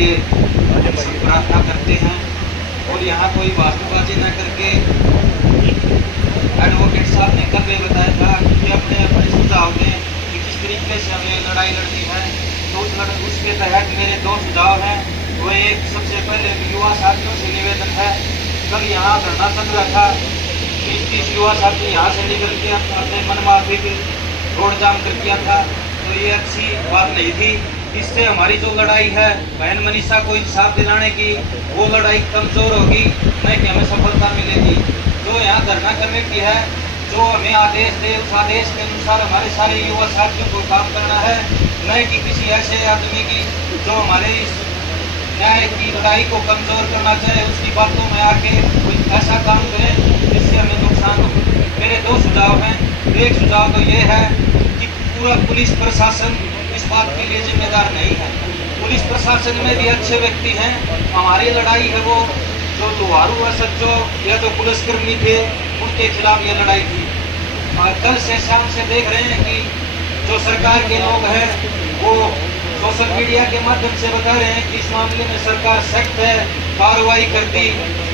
लिए प्रार्थना करते हैं। और यहाँ कोई वास्तुबाजी न करके एडवोकेट साहब ने कल भी बताया था कि अपने अपने सुझाव दें कि किस तरीके से हमें लड़ाई लड़नी है। तो उसके तहत मेरे दो सुझाव हैं। वो एक, सबसे पहले युवा साथियों से निवेदन है, कल यहाँ धरना चल रहा था, 30 युवा साथी यहाँ से निकल के अपने मनमाफिक रोड जाम कर दिया था, तो ये अच्छी बात नहीं थी। इससे हमारी जो लड़ाई है बहन मनीषा को इंसाफ दिलाने की, वो लड़ाई कमजोर होगी, नहीं कि हमें सफलता मिलेगी। जो यहाँ धरना कमेटी है, जो हमें आदेश दे, उस आदेश के अनुसार हमारे सारे युवा साथियों को काम करना है, नहीं कि किसी ऐसे आदमी की जो हमारे इस न्याय की लड़ाई को कमजोर करना चाहे, उसकी बातों में आके कोई ऐसा काम करे जिससे हमें नुकसान हो। मेरे दो सुझाव हैं। एक सुझाव तो ये है कि पूरा पुलिस प्रशासन इस बात के लिए जिम्मेदार नहीं है। पुलिस प्रशासन में भी अच्छे व्यक्ति हैं। हमारी लड़ाई है वो जो लोहारू सज्जो या जो पुलिसकर्मी थे उनके खिलाफ ये लड़ाई थी। और कल से शाम से देख रहे हैं कि जो सरकार के लोग हैं वो सोशल मीडिया के माध्यम से बता रहे हैं कि इस मामले में सरकार सख्त है, कार्रवाई करती।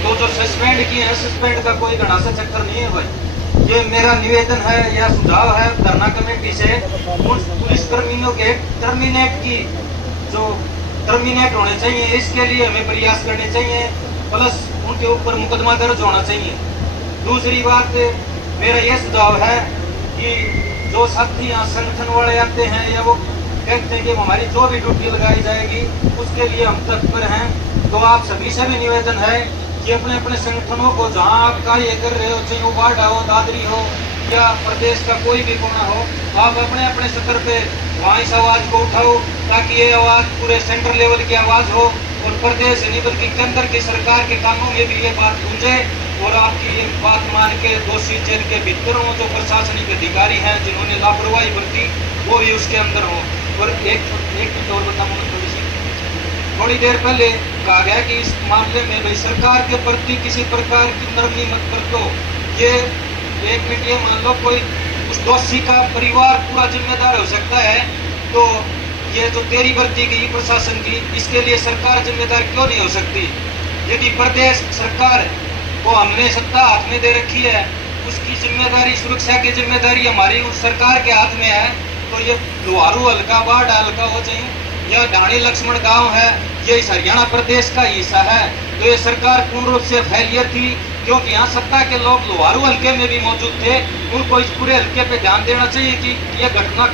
तो जो सस्पेंड किए हैं, सस्पेंड का कोई घना सा चक्कर नहीं है भाई। ये मेरा निवेदन है या सुझाव है धरना कमेटी से, उन पुलिसकर्मियों के टर्मिनेट होने चाहिए। इसके लिए हमें प्रयास करने चाहिए, प्लस उनके ऊपर मुकदमा दर्ज होना चाहिए। दूसरी बात, मेरा ये सुझाव है कि जो साथी यहाँ संगठन वाले आते हैं या वो कहते हैं कि हमारी जो भी ड्यूटी लगाई जाएगी उसके लिए हम तत्पर हैं, तो आप सभी से भी निवेदन है कि अपने अपने संगठनों को जहां आप कार्य कर रहे हो, चाहे वो वार्ड हो, दादरी हो या प्रदेश का कोई भी कोना हो, आप अपने अपने स्तर पे वहाँ इस आवाज को उठाओ ताकि ये आवाज पूरे सेंट्रल लेवल की आवाज हो और प्रदेश नहीं बल्कि केंद्र की सरकार के कामों में भी ये बात गूंजे और आपकी ये बात मान के दोषी जेल के भीतर हो, जो प्रशासनिक अधिकारी हैं जिन्होंने लापरवाही बरती वो भी उसके अंदर हो। और एक चीज और बताऊँ, थोड़ी देर पहले कहा गया कि इस मामले में भाई सरकार के प्रति किसी प्रकार की नरमी मत कर दो। ये एक मिनट, ये मान लो कोई उस दोषी का परिवार पूरा जिम्मेदार हो सकता है, तो ये जो तेरी भर्ती की प्रशासन की, इसके लिए सरकार जिम्मेदार क्यों नहीं हो सकती? यदि प्रदेश सरकार को हमने सत्ता हाथ में दे रखी है, उसकी जिम्मेदारी, सुरक्षा की जिम्मेदारी हमारी उस सरकार के हाथ में है, तो ये लोहारू हल्का, बाढ़ हल्का हो चाहिए या ढाणी लक्ष्मण गांव है, ये इस हरियाणा प्रदेश का हिस्सा है। तो ये सरकार पूर्ण रूप से फेलियर थी, क्योंकि यहाँ सत्ता के लोग लोहारू हल्के में भी मौजूद थे। उनको इस पूरे हल्के पे ध्यान देना चाहिए कि यह घटना